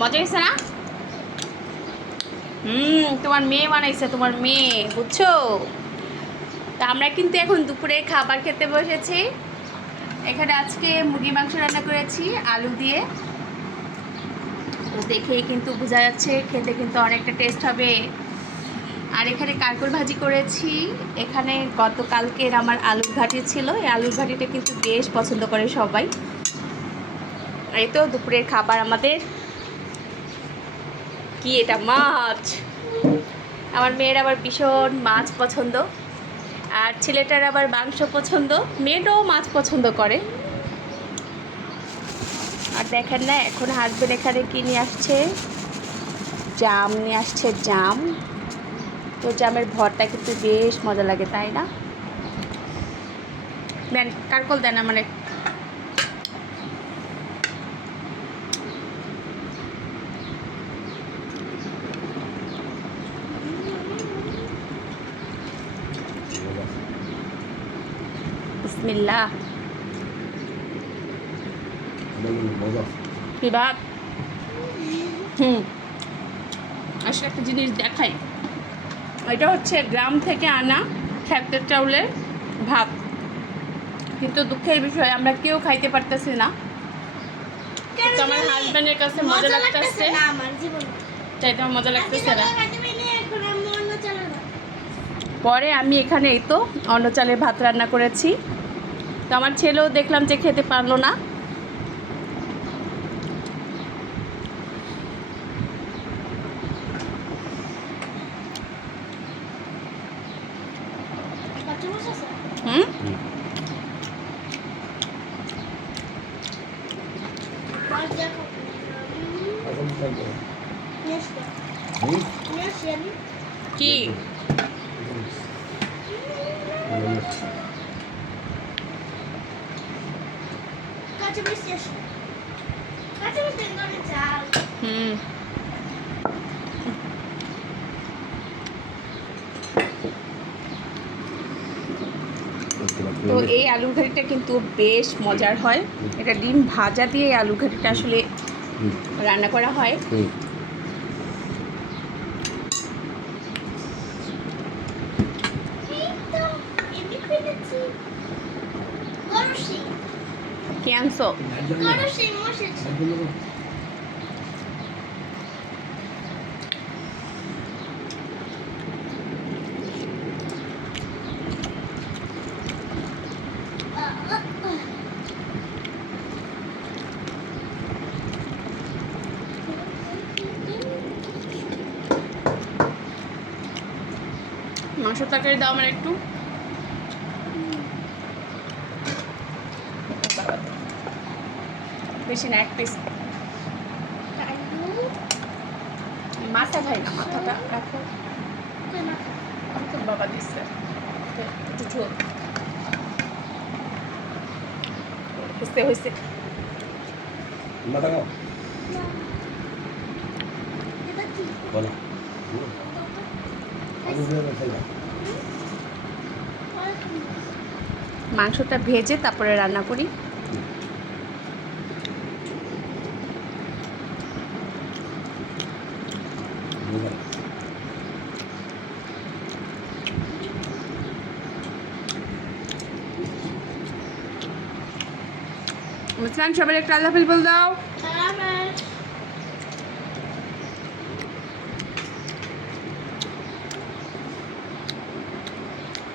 মজা হয়েছে না? তোমার মেয়ে বানাইছে, তোমার মেয়ে, বুঝছো? তা আমরা কিন্তু এখন দুপুরে খাবার খেতে বসেছি। এখানে আজকে মুরগি মাংস রান্না করেছি আলু দিয়ে। তো দেখেই কিন্তু বোঝা যাচ্ছে খেতে কিন্তু অনেকটা টেস্ট হবে। আর এখানে কারকল ভাজি করেছি। এখানে গতকালকের আমার আলুর ঘাটি ছিল, এই আলুর ঘাটিটা কিন্তু বেশ পছন্দ করে সবাই। এই তো দুপুরের খাবার আমাদের। কি এটা? মাছ। আমার মেয়ের আবার ভীষণ মাছ পছন্দ, আর ছেলেটার আবার মাংস পছন্দ, মেয়েটাও মাছ পছন্দ করে। আর দেখেন না, এখন হাসবেন্ড এখানে কি নিয়ে আসছে, জাম নিয়ে আসছে, জাম। তো জামের ভরটা কিন্তু বেশ মজা লাগে, তাই না? দেন কারকল দেন মানে। বিসমিল্লাহ। কি ভাব? আসলে একটা জিনিস দেখাই, এটা হচ্ছে গ্রাম থেকে আনা খ্যাতের চাউলের ভাত, কিন্তু দুঃখের বিষয় আমরা কেউ খাইতে পারতেছি না। তো আমার হাজব্যান্ডের কাছে মজা লাগতেছে, তাই তোমার মজা লাগতেছে না। পরে আমি এখানে এই তো অন্য চালের ভাত রান্না করেছি। তো আমার ছেলেও দেখলাম যে খেতে পারলো না। কি তো এই আলুর ঘাটিটা কিন্তু বেশ মজার হয়। এটা ডিম ভাজা দিয়ে এই আলুর ঘাটিটা আসলে রান্না করা হয়। কি আনছো? মাংস তরকারি দাও আমার একটু। বেশি না, এক পিস। মাথা খাই না, মাথাটা রাখো। তোর বাবা দিচ্ছে একটু ঝোল হয়েছে হয়েছে। মাংসটা ভেজে তারপরে রান্না করি। মুসলান সবাই একটা আল্লাহ হাফেজ বল দাও।